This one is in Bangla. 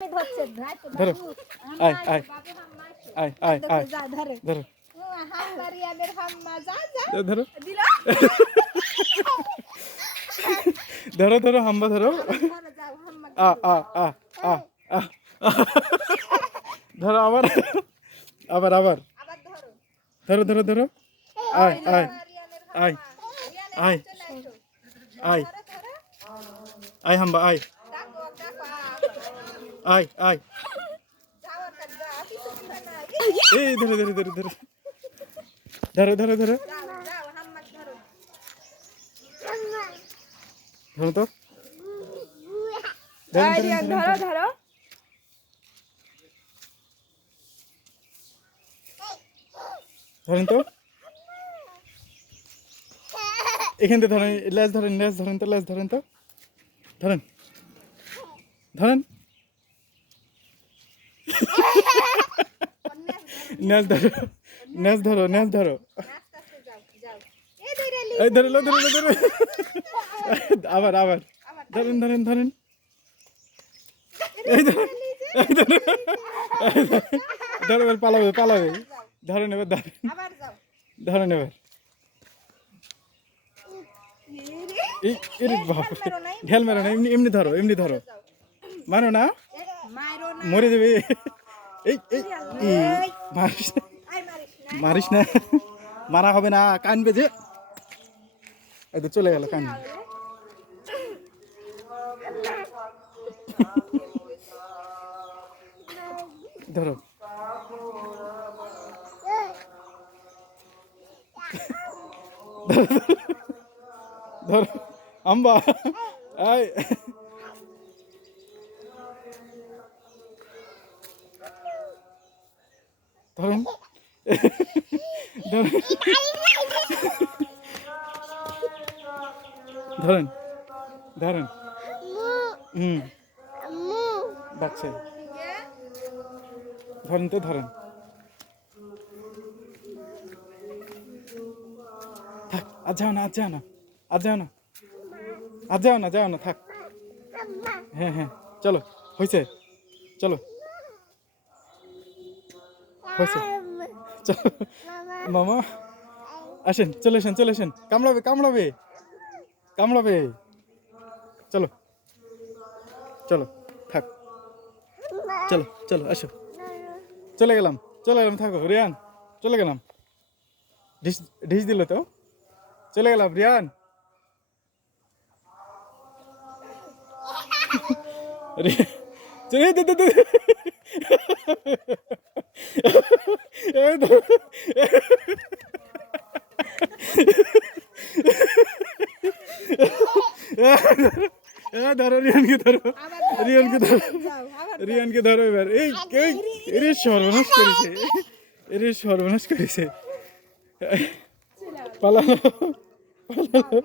ধরো আয় আয় আয় আয় আয় ধরো ধরো ধরো ধরো হাম্বা ধরো আ আ আ আ আ ধরো আবার আবার আবার ধরো ধরো ধরো আয় আয় আয় আয় আয় আয় হাম্বা আয় আয় আয় এই ধরো ধরো ধরো ধরো ধরো ধরো ধরো ধরো তো ধরো ধরো ধরেন তো এখান থেকে ধরেন লেজ ধরেন লেজ ধরেন তো লেজ ধরেন তো ধরেন ধরেন নেজ ধরো নেজ ধরো নেজ ধরো এই ধরে লো ধরে লো ধরে আবার আবার ধরেন ধরেন ধরেন এই ধরে এই ধরে ধরে এবার পালাবে পালাবে ধরেন এবার ধরেন ধরেন এবার এই এর বাপ ঢেল মারো না এমনি এমনি ধরো এমনি ধরো মারো না মরে যাবে এই এই মারিস না মারিস না মারা হবে না কানবে যে এই তো চলে গেল কান ধরো ধরো আম্বা আয় ধরেন ধরেন ধরেন ধরেন ডাকছে ধরেন তো ধরেন থাক আজ যাও না আজ যাও না আজ যাও না আজ যাও না যাও না থাক হ্যাঁ হ্যাঁ চলো হয়েছে চলো হয়েছে চলো মামা আসেন চলে আসেন চলে আসেন কামড়াবে কামড়াবে কামড়াবে চলো চলো থাক চলো চলো আসো চলে গেলাম থাকো রিয়ান চলে গেলাম ঢিস ঢিস দিল তো চলে গেলাম রিয়ান ধরো রিয়ানকে ধরো রিয়ানকে ধরো রিয়ানকে ধরো এবার এই এর সর্বনাশ করেছে এর সর্বনাশ করেছে পালানো পালানো